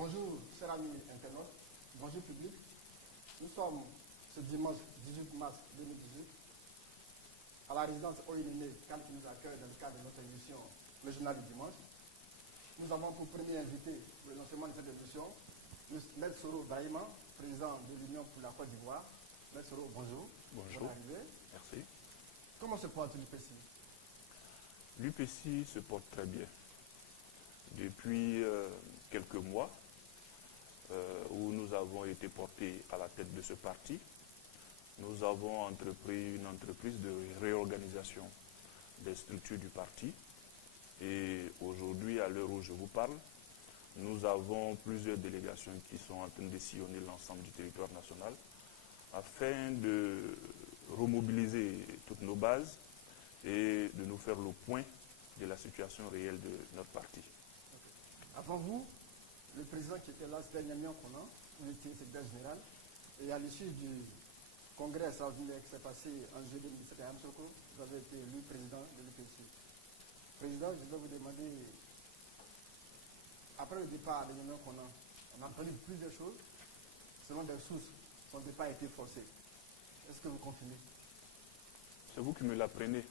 Bonjour, chers amis internautes, bonjour public. Nous sommes ce dimanche 18 mars 2018 à la résidence OINE Cannes qui nous accueille dans le cadre de notre émission Le Journal du Dimanche. Nous avons pour premier invité pour le lancement de cette émission M. Soro Brahima, président de l'Union pour la Côte d'Ivoire. M. Soro, bonjour. Bonjour. Merci. Comment se porte l'UPC? L'UPC se porte très bien. Depuis quelques mois, où nous avons été portés à la tête de ce parti, nous avons entrepris une entreprise de réorganisation des structures du parti. Et aujourd'hui, à l'heure où je vous parle, nous avons plusieurs délégations qui sont en train de sillonner l'ensemble du territoire national afin de remobiliser toutes nos bases et de nous faire le point de la situation réelle de notre parti. Avant vous, le président qui était là, c'était Niamien Konan, vous étiez secrétaire général, et à l'issue du congrès extraordinaire qui s'est passé en juillet 2017 à Amsoko, vous avez été élu président de l'UPC. Président, je vais vous demander, après le départ de Niamien Konan, on a entendu plusieurs choses, selon des sources, son départ a été forcé. Est-ce que vous confirmez? C'est vous qui me l'apprenez.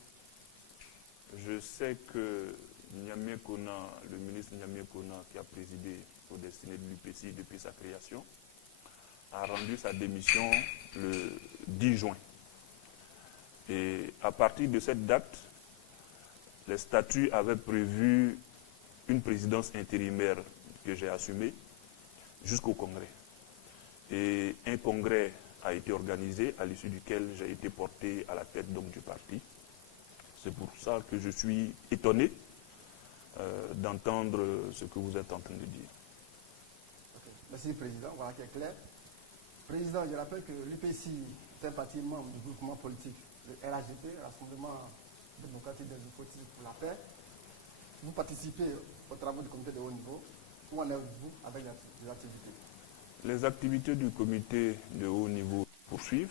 Je sais que Niamien Konan, le ministre Niamien Konan, qui a présidé aux destinées de l'UPC depuis sa création, a rendu sa démission le 10 juin. Et à partir de cette date, les statuts avaient prévu une présidence intérimaire que j'ai assumée jusqu'au congrès. Et un congrès a été organisé à l'issue duquel j'ai été porté à la tête donc, du parti. C'est pour ça que je suis étonné d'entendre ce que vous êtes en train de dire. Okay. Merci, Président. Voilà qui est clair. Président, je rappelle que l'UPC fait partie membre du groupement politique, le RHDP, Rassemblement démocratique des oppositions pour la paix. Vous participez aux travaux du comité de haut niveau. Où en êtes-vous avec les activités? Les activités du comité de haut niveau poursuivent.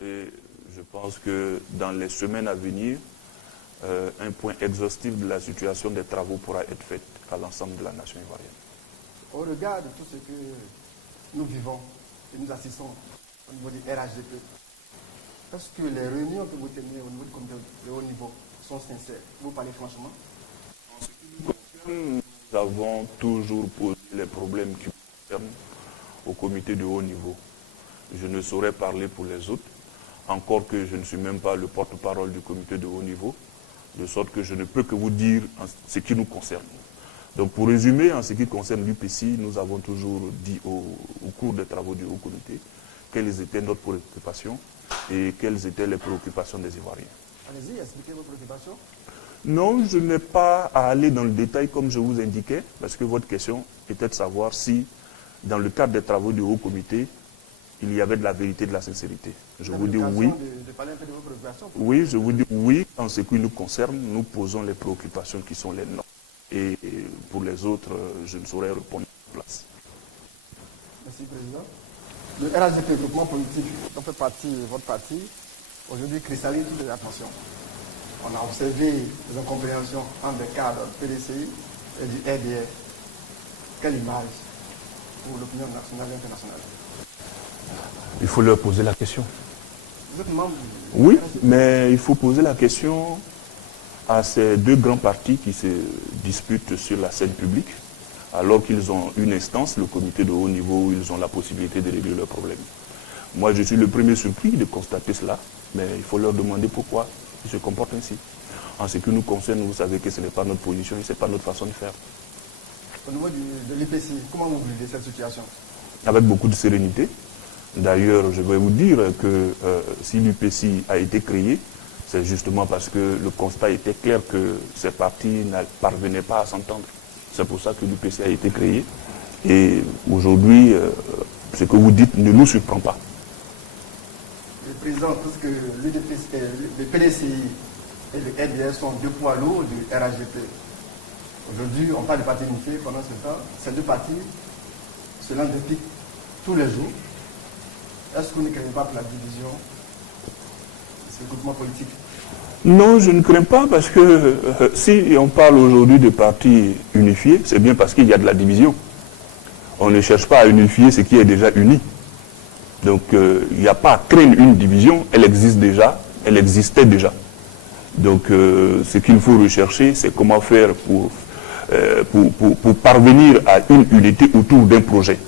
Et je pense que dans les semaines à venir, un point exhaustif de la situation des travaux pourra être fait à l'ensemble de la nation ivoirienne. Au regard de tout ce que nous vivons et nous assistons au niveau du RHDP, est-ce que les réunions que vous tenez au niveau du comité de haut niveau sont sincères? Vous parlez franchement? Nous avons toujours posé les problèmes qui concernent au comité de haut niveau. Je ne saurais parler pour les autres, encore que je ne suis même pas le porte-parole du comité de haut niveau, de sorte que je ne peux que vous dire ce qui nous concerne. Donc pour résumer, en ce qui concerne l'UPC, nous avons toujours dit au cours des travaux du haut comité quelles étaient nos préoccupations et quelles étaient les préoccupations des Ivoiriens. Allez-y, expliquez vos préoccupations. Non, je n'ai pas à aller dans le détail comme je vous indiquais, parce que votre question était de savoir si, dans le cadre des travaux du haut comité, il y avait de la vérité, de la sincérité. Je vous dis oui. De parler un peu de vos préoccupations. Oui, je vous dis oui. En ce qui nous concerne, nous posons les préoccupations qui sont les nôtres. Et pour les autres, je ne saurais répondre à la place. Merci, Président. Le RHDP, groupement politique, dont fait partie votre parti, aujourd'hui cristallise toutes les attentions. On a observé des incompréhensions entre les cadres PDCI et du RDR. Quelle image pour l'opinion nationale et internationale? Il faut leur poser la question. Vous êtes membre du Oui, RHDP? mais il faut poser la question à ces deux grands partis qui se disputent sur la scène publique, alors qu'ils ont une instance, le comité de haut niveau, où ils ont la possibilité de régler leurs problèmes. Moi, je suis le premier surpris de constater cela, mais il faut leur demander pourquoi ils se comportent ainsi. En ce qui nous concerne, vous savez que ce n'est pas notre position et ce n'est pas notre façon de faire. Au niveau de l'IPC, comment vous vivez cette situation? Avec beaucoup de sérénité. D'ailleurs, je vais vous dire que si l'UPC a été créé, c'est justement parce que le constat était clair que ces partis ne parvenaient pas à s'entendre. C'est pour ça que l'UPC a été créé. Et aujourd'hui, ce que vous dites ne nous surprend pas. Le président, puisque le PDCI et le RDR sont deux poids lourds du RHDP. Aujourd'hui, on parle de partis unifiés pendant ce temps. Ces deux partis se lancent des pics tous les jours. Est-ce que vous ne craignez pas pour la division de ce groupement politique? Non, je ne crains pas parce que si on parle aujourd'hui de partis unifiés, c'est bien parce qu'il y a de la division. On ne cherche pas à unifier ce qui est déjà uni. Donc il n'y a pas à créer une division, elle existe déjà, elle existait déjà. Donc ce qu'il faut rechercher, c'est comment faire pour parvenir à une unité autour d'un projet.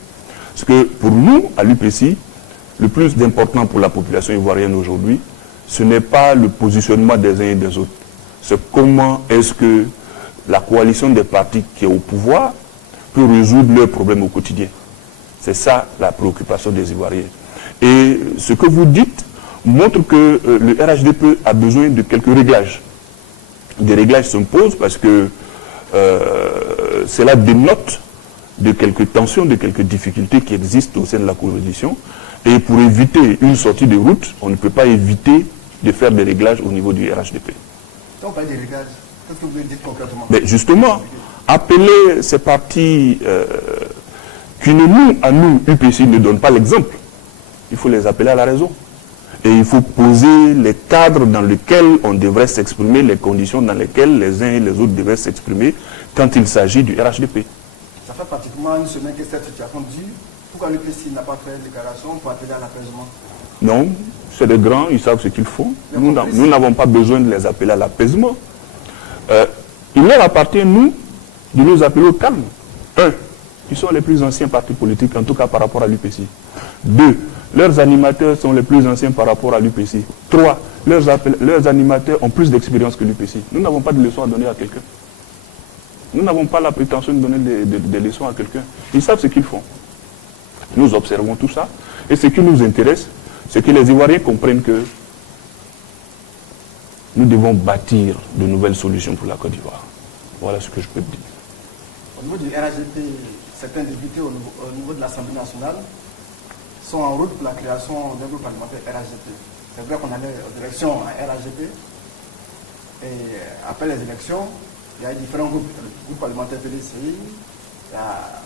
Parce que pour nous, à l'UPC, le plus important pour la population ivoirienne aujourd'hui, ce n'est pas le positionnement des uns et des autres. C'est comment est-ce que la coalition des partis qui est au pouvoir peut résoudre leurs problèmes au quotidien. C'est ça la préoccupation des Ivoiriens. Et ce que vous dites montre que le RHDP a besoin de quelques réglages. Des réglages s'imposent parce que cela dénote de quelques tensions, de quelques difficultés qui existent au sein de la coalition. Et pour éviter une sortie de route, on ne peut pas éviter de faire des réglages au niveau du RHDP. Quand on parle des réglages, qu'est-ce que vous voulez dire concrètement? Mais justement, appeler ces partis qui, à nous, UPC, ne donnent pas l'exemple, il faut les appeler à la raison. Et il faut poser les cadres dans lesquels on devrait s'exprimer, les conditions dans lesquelles les uns et les autres devraient s'exprimer quand il s'agit du RHDP. Ça fait pratiquement une semaine que cette situation dure. Pourquoi l'UPC n'a pas fait de déclaration pour appeler à l'apaisement? Non, c'est des grands, ils savent ce qu'ils font. Nous n'avons pas besoin de les appeler à l'apaisement. Il leur appartient, nous, de nous appeler au calme. Un, ils sont les plus anciens partis politiques, en tout cas par rapport à l'UPC. Deux, leurs animateurs sont les plus anciens par rapport à l'UPC. Trois, leurs animateurs ont plus d'expérience que l'UPC. Nous n'avons pas de leçons à donner à quelqu'un. Nous n'avons pas la prétention de donner des leçons à quelqu'un. Ils savent ce qu'ils font. Nous observons tout ça. Et ce qui nous intéresse, c'est que les Ivoiriens comprennent que nous devons bâtir de nouvelles solutions pour la Côte d'Ivoire. Voilà ce que je peux dire. Au niveau du RHDP, certains députés au niveau de l'Assemblée nationale sont en route pour la création d'un groupe parlementaire RHDP. C'est vrai qu'on allait aux élections à RHDP. Et après les élections, il y a différents groupes. Le groupe parlementaire PDCI, il y a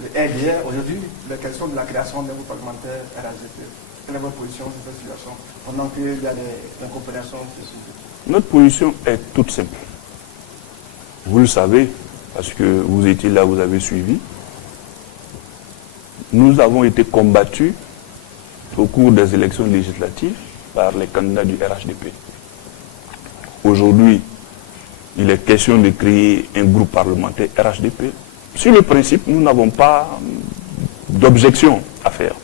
le RDR. Aujourd'hui, la question de la création d'un groupe parlementaire RHDP. Quelle est votre position sur cette situation pendant qu'il y a des incompréhensions spécifiques? Notre position est toute simple. Vous le savez, parce que vous étiez là, vous avez suivi. Nous avons été combattus au cours des élections législatives par les candidats du RHDP. Aujourd'hui, il est question de créer un groupe parlementaire RHDP. Sur le principe, nous n'avons pas d'objection à faire.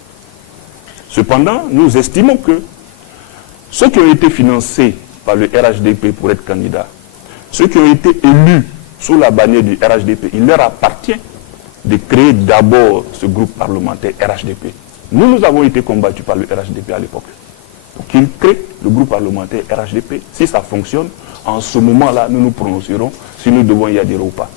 Cependant, nous estimons que ceux qui ont été financés par le RHDP pour être candidats, ceux qui ont été élus sous la bannière du RHDP, il leur appartient de créer d'abord ce groupe parlementaire RHDP. Nous avons été combattus par le RHDP à l'époque. Qu'ils créent le groupe parlementaire RHDP. Si ça fonctionne, en ce moment-là, nous nous prononcerons si nous devons y adhérer ou pas.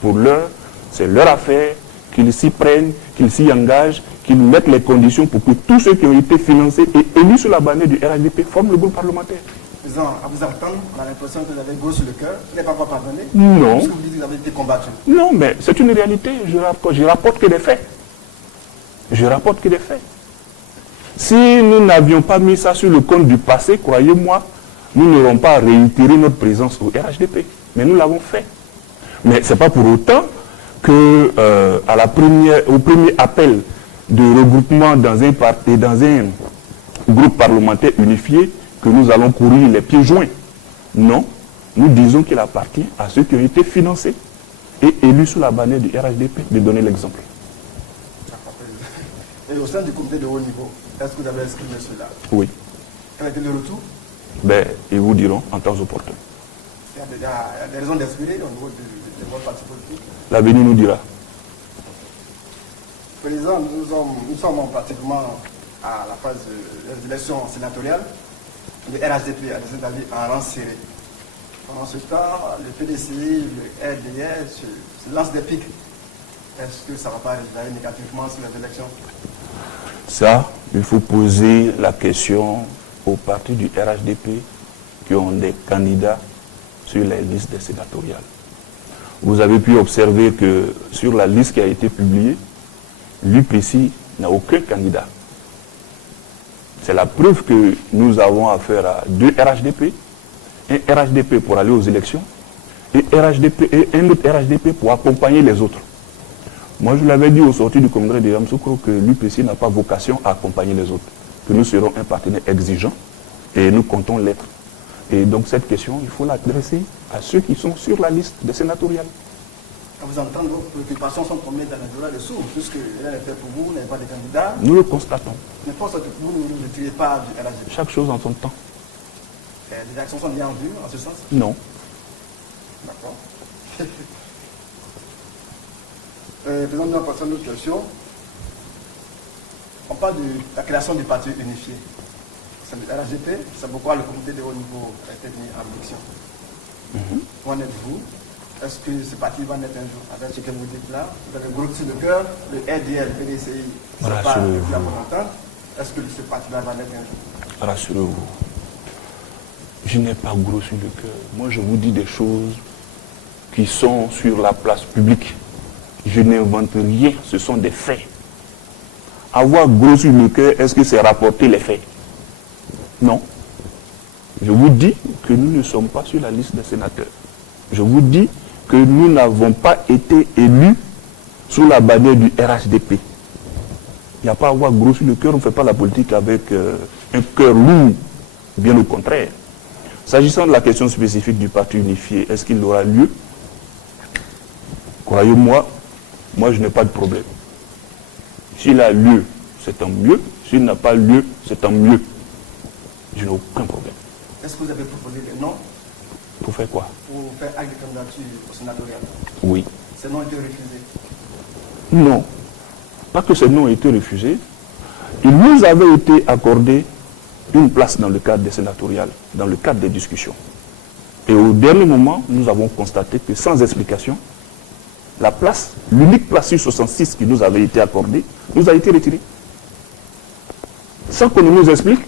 Pour l'heure, c'est leur affaire, qu'ils s'y prennent, qu'ils s'y engagent, qu'ils mettent les conditions pour que tous ceux qui ont été financés et élus sous la bannière du RHDP forment le groupe parlementaire. Président, à vous entendre, on a l'impression que vous avez gros sur le cœur. Vous n'êtes pas pardonné? Non. Parce que vous dites que vous avez été combattu. Non, mais c'est une réalité. Je rapporte que des faits. Je rapporte que des faits. Si nous n'avions pas mis ça sur le compte du passé, croyez-moi, nous n'aurons pas réitéré notre présence au RHDP. Mais nous l'avons fait. Mais ce n'est pas pour autant que au premier appel de regroupement dans un parti, dans un groupe parlementaire unifié, que nous allons courir les pieds joints. Non, nous disons qu'il appartient à ceux qui ont été financés et élus sous la bannière du RHDP de donner l'exemple. Et au sein du comité de haut niveau, est-ce que vous avez inscrit cela? Oui. Quel a été le retour? Ben, ils vous diront en temps opportun. Il y a des raisons d'espérer au niveau de votre parti politique? L'avenir nous dira. Président, nous sommes pratiquement à la phase des élections sénatoriales. Le RHDP a décidé d'aller en rang serré. Pendant ce temps, le PDCI, le RDR se lancent des pics. Est-ce que ça ne va pas résulter négativement sur les élections? Ça, il faut poser la question aux partis du RHDP qui ont des candidats sur les listes des sénatoriales. Vous avez pu observer que sur la liste qui a été publiée, l'UPC n'a aucun candidat. C'est la preuve que nous avons affaire à deux RHDP, un RHDP pour aller aux élections et un autre RHDP pour accompagner les autres. Moi, je l'avais dit au sortir du congrès de Yamoussoukro que l'UPC n'a pas vocation à accompagner les autres, que nous serons un partenaire exigeant et nous comptons l'être. Et donc cette question, il faut l'adresser à ceux qui sont sur la liste des sénatoriales. À vous entendre, vos préoccupations sont tombées dans la journée de sourds, puisque rien n'est fait pour vous, vous n'avez pas de candidat. Nous le constatons. Mais pour ça que vous ne vous retirez pas du RHDP. Chaque chose en son temps. Des actions sont bien en vue, en ce sens? Non. D'accord. Président, nous passons à une autre question. On parle de la création du parti unifié. C'est le RHDP, c'est pourquoi le comité de haut niveau a été mis en élection. Où en êtes-vous? Est-ce que ce parti va naître un jour? Avec ce que vous dites là, vous avez grossi le cœur, le RDL, le PDCI, c'est pas la bonne entente. Est-ce que ce parti-là va naître un jour? Rassurez-vous. Je n'ai pas grossi le cœur. Moi, je vous dis des choses qui sont sur la place publique. Je n'invente rien, ce sont des faits. Avoir grossi le cœur, est-ce que c'est rapporter les faits? Non. Je vous dis que nous ne sommes pas sur la liste des sénateurs. Je vous dis que nous n'avons pas été élus sous la bannière du RHDP. Il n'y a pas à avoir grossi le cœur, on ne fait pas la politique avec un cœur lourd, bien au contraire. S'agissant de la question spécifique du parti unifié, est-ce qu'il aura lieu? Croyez-moi, moi je n'ai pas de problème. S'il a lieu, c'est tant mieux. S'il n'a pas lieu, c'est tant mieux. Je n'ai aucun problème. Est-ce que vous avez proposé des noms? Pour faire quoi? Pour faire acte de candidature au sénatorial? Oui. Ces noms ont été refusés? Non. Pas que ces noms aient été refusés. Il nous avait été accordé une place dans le cadre des sénatoriales, dans le cadre des discussions. Et au dernier moment, nous avons constaté que sans explication, la place, l'unique place sur 66 qui nous avait été accordée, nous a été retirée. Sans qu'on ne nous explique,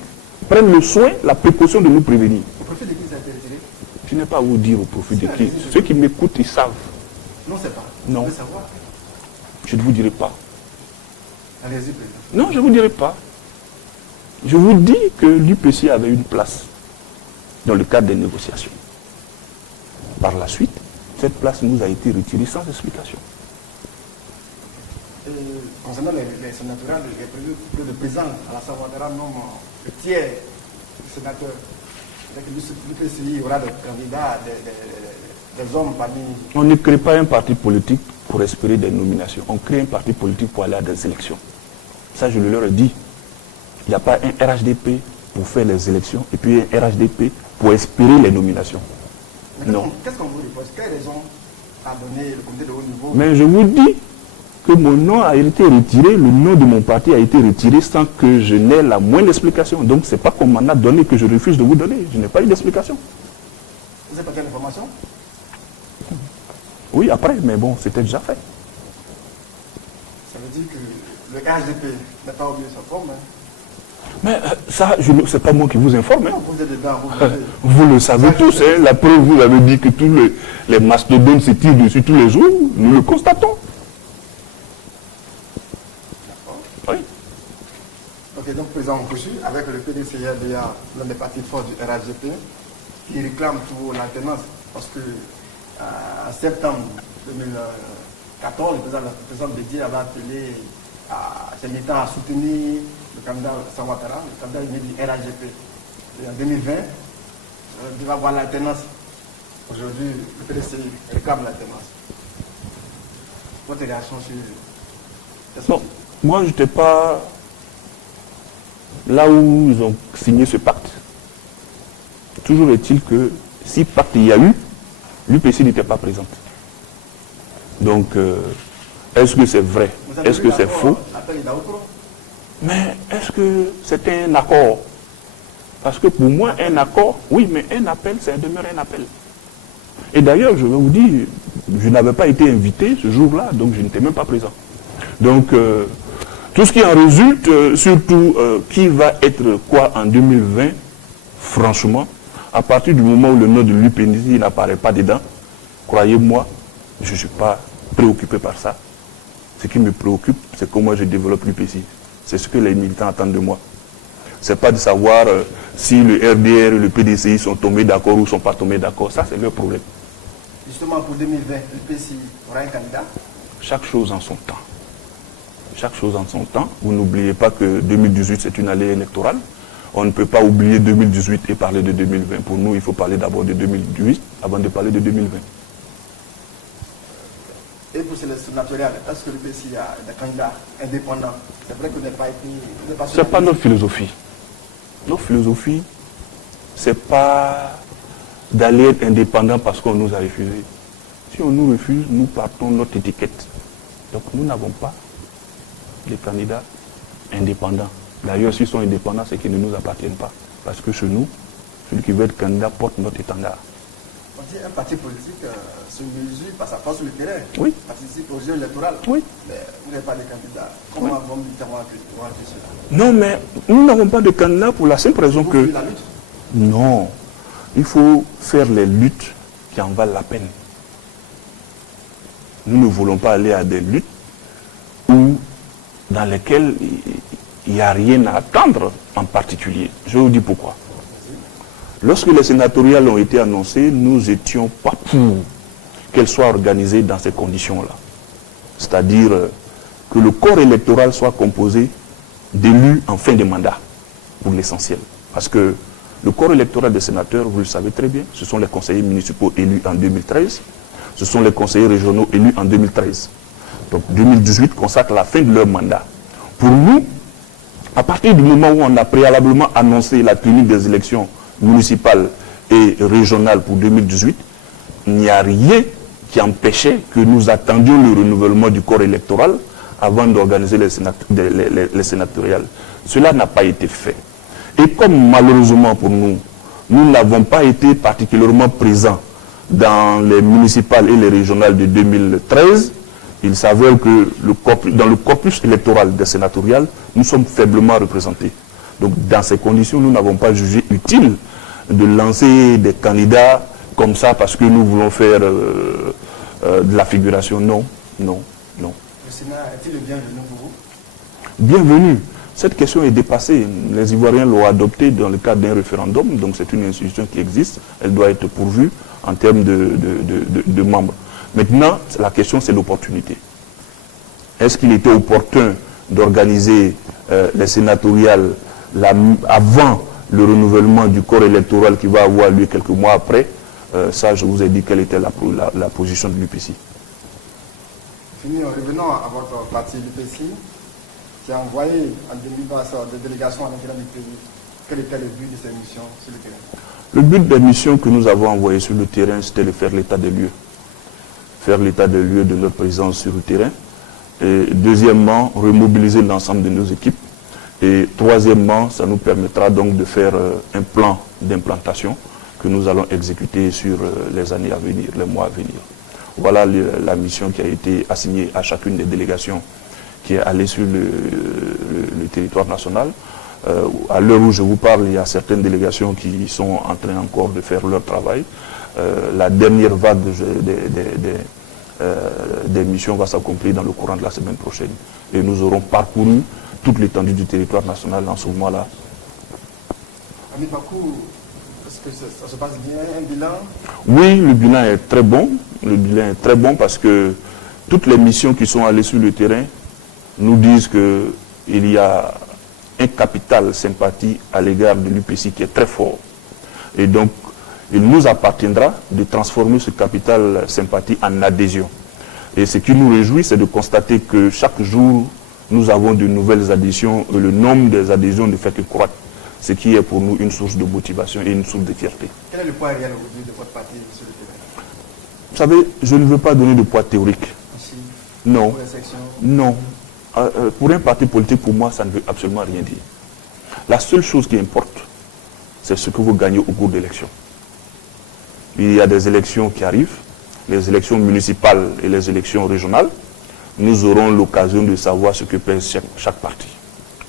prennent le soin, la précaution de nous prévenir. Au profit de qui ça a été retiré? Je n'ai pas à vous dire au profit de qui. Ceux qui m'écoutent, ils savent. Non, c'est pas. Non. Vous voulez savoir? Je ne vous dirai pas. Allez-y, président. Non, je ne vous dirai pas. Je vous dis que l'UPC avait une place dans le cadre des négociations. Par la suite, cette place nous a été retirée sans explication. Concernant les sénatoriales, il est prévu que le président Alassane Ouattara nomme le tiers du sénateur. L'UPCI aura des candidats, des hommes parmi... On ne crée pas un parti politique pour espérer des nominations. On crée un parti politique pour aller à des élections. Ça, je le leur ai dit. Il n'y a pas un RHDP pour faire les élections et puis un RHDP pour espérer les nominations. Non. Qu'est-ce qu'on vous repose? Quelle raison a donné le comité de haut niveau? Mais je vous dis que mon nom a été retiré, le nom de mon parti a été retiré sans que je n'ai la moindre explication. Donc ce n'est pas qu'on m'en a donné que je refuse de vous donner. Je n'ai pas eu d'explication. Vous n'avez pas quelle information? Oui, après, mais bon, c'était déjà fait. Ça veut dire que le RHDP n'a pas oublié sa forme. Hein. Mais ça, ce n'est pas moi qui vous informe. Hein. Non, vous êtes dedans, vous le savez tous. Hein. La preuve, vous avez dit que tous les mastodontes se tirent dessus tous les jours. Nous le constatons. Oui. Ok, donc président, on poursuit avec le PDCRDA, l'un des partis forts du RHDP, qui réclame toujours l'alternance parce que en septembre 2014, le président Bédié avait appelé ses militants à soutenir le candidat Alassane Ouattara, le candidat du RHDP. Et en 2020, il va avoir l'alternance. Aujourd'hui, le PDC réclame l'alternance. Votre réaction sur... Bon, moi, je n'étais pas là où ils ont signé ce pacte. Toujours est-il que si pacte il y a eu, l'UPC n'était pas présente. Donc, est-ce que c'est vrai? Est-ce que c'est faux? Mais est-ce que c'était un accord? Parce que pour moi, un accord, oui, mais un appel, ça demeure un appel. Et d'ailleurs, je vais vous dire, je n'avais pas été invité ce jour-là, donc je n'étais même pas présent. Donc, tout ce qui en résulte, surtout qui va être quoi en 2020, franchement, à partir du moment où le nom de l'UPNC n'apparaît pas dedans, croyez-moi, je ne suis pas préoccupé par ça. Ce qui me préoccupe, c'est comment je développe l'UPC. C'est ce que les militants attendent de moi. Ce n'est pas de savoir si le RDR et le PDCI sont tombés d'accord ou ne sont pas tombés d'accord. Ça, c'est leur problème. Justement, pour 2020, l'UPC aura un candidat? chaque chose en son temps. Chaque chose en son temps. Vous n'oubliez pas que 2018, c'est une année électorale. On ne peut pas oublier 2018 et parler de 2020. Pour nous, il faut parler d'abord de 2018 avant de parler de 2020. Et pour ce sénatorial, est-ce que le PCI a des candidats indépendants? C'est vrai que vous n'avez pas été... Ce n'est pas notre philosophie. Notre philosophie, ce n'est pas d'aller être indépendant parce qu'on nous a refusé. Si on nous refuse, nous partons notre étiquette. Donc nous n'avons pas de candidats indépendants. D'ailleurs, s'ils sont indépendants, c'est qu'ils ne nous appartiennent pas. Parce que chez nous, celui qui veut être candidat porte notre étendard. On dit un parti politique se mesure par sa force sur le terrain. Oui. Participe aux jeux électoraux. Oui. Mais vous n'avez pas de candidat. Comment vont militairement accueillir cela? Non, mais nous n'avons pas de candidat pour la simple raison que... La lutte? Non. Il faut faire les luttes qui en valent la peine. Nous ne voulons pas aller à des luttes dans lesquelles il n'y a rien à attendre en particulier. Je vous dis pourquoi. Lorsque les sénatoriales ont été annoncées, nous n'étions pas pour qu'elles soient organisées dans ces conditions-là. C'est-à-dire que le corps électoral soit composé d'élus en fin de mandat, pour l'essentiel. Parce que le corps électoral des sénateurs, vous le savez très bien, ce sont les conseillers municipaux élus en 2013, ce sont les conseillers régionaux élus en 2013. Donc 2018 consacre la fin de leur mandat. Pour nous, à partir du moment où on a préalablement annoncé la tenue des élections municipales et régionales pour 2018, il n'y a rien qui empêchait que nous attendions le renouvellement du corps électoral avant d'organiser les sénatoriales. Cela n'a pas été fait. Et comme malheureusement pour nous, nous n'avons pas été particulièrement présents dans les municipales et les régionales de 2013, il s'avère que dans le corpus électoral des sénatoriales, nous sommes faiblement représentés. Donc dans ces conditions, nous n'avons pas jugé utile de lancer des candidats comme ça parce que nous voulons faire de la figuration. Non, non, non. Le Sénat est-il le bienvenu pour vous? Bienvenue. Cette question est dépassée. Les Ivoiriens l'ont adoptée dans le cadre d'un référendum, donc c'est une institution qui existe, elle doit être pourvue en termes de membres. Maintenant, la question c'est l'opportunité. Est-ce qu'il était opportun d'organiser les sénatoriales avant le renouvellement du corps électoral qui va avoir lieu quelques mois après? Ça, je vous ai dit quelle était la position de l'UPC. Revenons à votre parti, l'UPC, qui a envoyé en 2020 des délégations à l'intérieur du pays. Quel était le but de ces missions sur le terrain? Le but des missions que nous avons envoyées sur le terrain, c'était de faire l'état des lieux. Faire l'état des lieux de notre présence sur le terrain. Et deuxièmement, remobiliser l'ensemble de nos équipes. Et troisièmement, ça nous permettra donc de faire un plan d'implantation que nous allons exécuter sur les années à venir, les mois à venir. Voilà la mission qui a été assignée à chacune des délégations qui est allée sur le territoire national. À l'heure où je vous parle, il y a certaines délégations qui sont en train encore de faire leur travail. La dernière vague des missions va s'accomplir dans le courant de la semaine prochaine. Et nous aurons parcouru toute l'étendue du territoire national en ce moment-là. Ami Bakou, est-ce que ça se passe bien, un bilan? Oui, le bilan est très bon. Le bilan est très bon parce que toutes les missions qui sont allées sur le terrain nous disent qu'il y a un capital sympathie à l'égard de l'UPC qui est très fort. Et donc, il nous appartiendra de transformer ce capital sympathie en adhésion. Et ce qui nous réjouit, c'est de constater que chaque jour, nous avons de nouvelles adhésions et le nombre des adhésions ne fait que croître. Ce qui est pour nous une source de motivation et une source de fierté. Quel est le poids réel aujourd'hui de votre parti sur le terrain? Vous savez, je ne veux pas donner de poids théorique. Non. Pour les sections? Non. Pour un parti politique, pour moi, ça ne veut absolument rien dire. La seule chose qui importe, c'est ce que vous gagnez au cours d'élections. Il y a des élections qui arrivent, les élections municipales et les élections régionales. Nous aurons l'occasion de savoir ce que pèse chaque parti.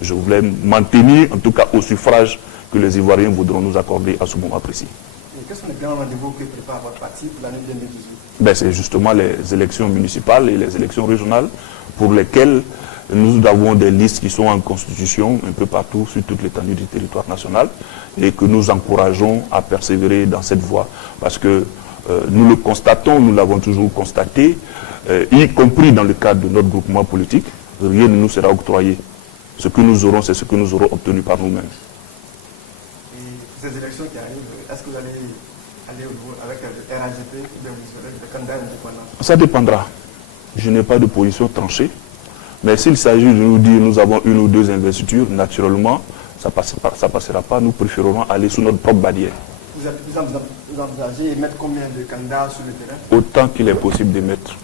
Je voulais m'en tenir, en tout cas, au suffrage que les Ivoiriens voudront nous accorder à ce moment précis. Et quels sont les grands rendez-vous que prépare votre parti pour l'année 2018? C'est justement les élections municipales et les élections régionales pour lesquelles nous avons des listes qui sont en constitution un peu partout sur toute l'étendue du territoire national et que nous encourageons à persévérer dans cette voie parce que Nous le constatons, nous l'avons toujours constaté, y compris dans le cadre de notre groupement politique, rien ne nous sera octroyé. Ce que nous aurons, c'est ce que nous aurons obtenu par nous-mêmes. Et ces élections qui arrivent, est-ce que vous allez aller avec le RHDP ou bien vous serez le candidat indépendant? Ça dépendra. Je n'ai pas de position tranchée. Mais s'il s'agit de nous dire nous avons une ou deux investitures, naturellement, ça ne passera pas. Nous préférerons aller sous notre propre bannière. Vous envisagez mettre combien de candidats sur le terrain? Autant qu'il est possible de mettre.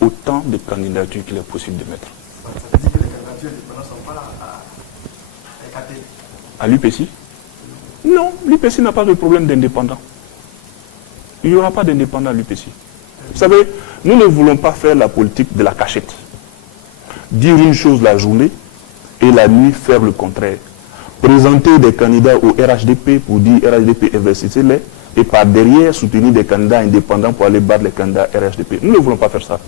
Autant de candidatures qu'il est possible de mettre. Ça veut dire que les candidatures ne sont pas à écarter? À l'UPC? Non, l'UPC n'a pas de problème d'indépendant. Il n'y aura pas d'indépendant à l'UPC. Vous savez, nous ne voulons pas faire la politique de la cachette. Dire une chose la journée et la nuit faire le contraire. Présenter des candidats au RHDP pour dire RHDP investissez-les et par derrière soutenir des candidats indépendants pour aller battre les candidats RHDP. Nous ne voulons pas faire ça.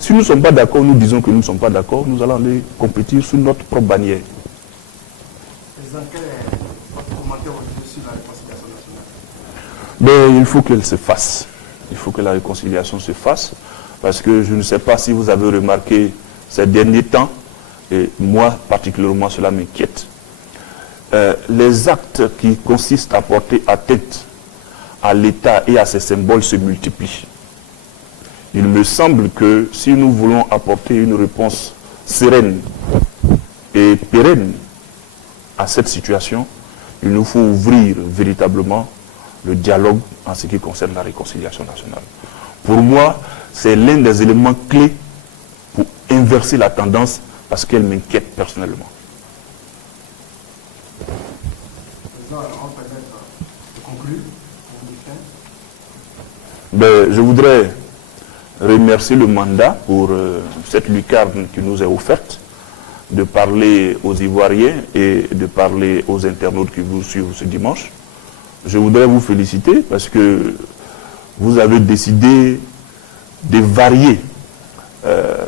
Si nous ne sommes pas d'accord, nous disons que nous ne sommes pas d'accord, nous allons aller compétir sous notre propre bannière. Président, quel est votre commentaire aujourd'hui sur la réconciliation nationale? Il faut qu'elle se fasse. Il faut que la réconciliation se fasse parce que je ne sais pas si vous avez remarqué ces derniers temps, et moi particulièrement cela m'inquiète. Les actes qui consistent à porter atteinte à l'État et à ses symboles se multiplient. Il me semble que si nous voulons apporter une réponse sereine et pérenne à cette situation, il nous faut ouvrir véritablement le dialogue en ce qui concerne la réconciliation nationale. Pour moi, c'est l'un des éléments clés pour inverser la tendance parce qu'elle m'inquiète personnellement. Je voudrais remercier le mandat pour cette lucarne qui nous est offerte de parler aux Ivoiriens et de parler aux internautes qui vous suivent ce dimanche. Je voudrais vous féliciter parce que vous avez décidé de varier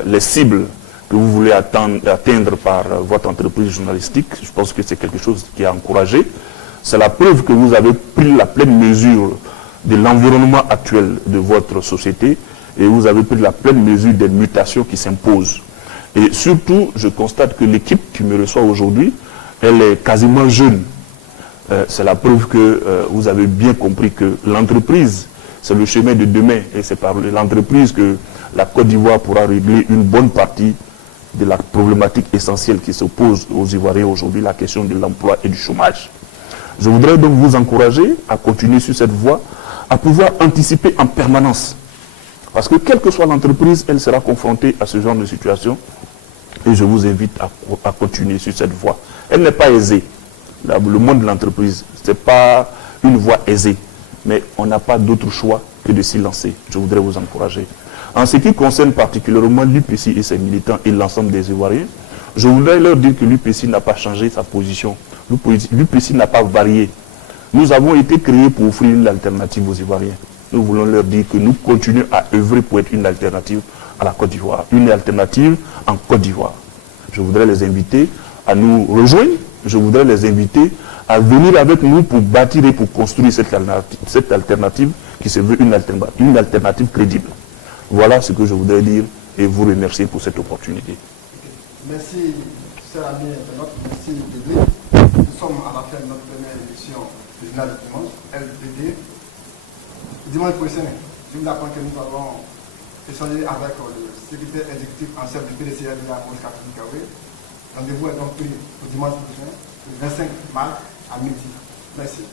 les cibles que vous voulez atteindre par votre entreprise journalistique. Je pense que c'est quelque chose qui est encouragé. C'est la preuve que vous avez pris la pleine mesure de l'environnement actuel de votre société et vous avez pris la pleine mesure des mutations qui s'imposent. Et surtout, je constate que l'équipe qui me reçoit aujourd'hui, elle est quasiment jeune. C'est la preuve que vous avez bien compris que l'entreprise, c'est le chemin de demain et c'est par l'entreprise que la Côte d'Ivoire pourra régler une bonne partie de la problématique essentielle qui se pose aux Ivoiriens aujourd'hui, la question de l'emploi et du chômage. Je voudrais donc vous encourager à continuer sur cette voie, à pouvoir anticiper en permanence. Parce que quelle que soit l'entreprise, elle sera confrontée à ce genre de situation. Et je vous invite à continuer sur cette voie. Elle n'est pas aisée. Le monde de l'entreprise, ce n'est pas une voie aisée. Mais on n'a pas d'autre choix que de s'y lancer. Je voudrais vous encourager. En ce qui concerne particulièrement l'UPC et ses militants et l'ensemble des Ivoiriens, je voudrais leur dire que l'UPC n'a pas changé sa position. L'UPC n'a pas varié. Nous avons été créés pour offrir une alternative aux Ivoiriens. Nous voulons leur dire que nous continuons à œuvrer pour être une alternative à la Côte d'Ivoire. Une alternative en Côte d'Ivoire. Je voudrais les inviter à nous rejoindre. Je voudrais les inviter à venir avec nous pour bâtir et pour construire cette alternative qui se veut une alternative crédible. Voilà ce que je voudrais dire et vous remercier pour cette opportunité. Merci, chers amis internautes. Merci, Dédé. Nous sommes à la fin de notre première émission du journal du dimanche, LDD. Dimanche prochain, je vous apprends que nous allons échanger avec le secrétaire exécutif en chef du PDCA de la Moïse Katou Kawé. Rendez-vous est donc pris pour dimanche prochain, le 25 mars à midi. Merci.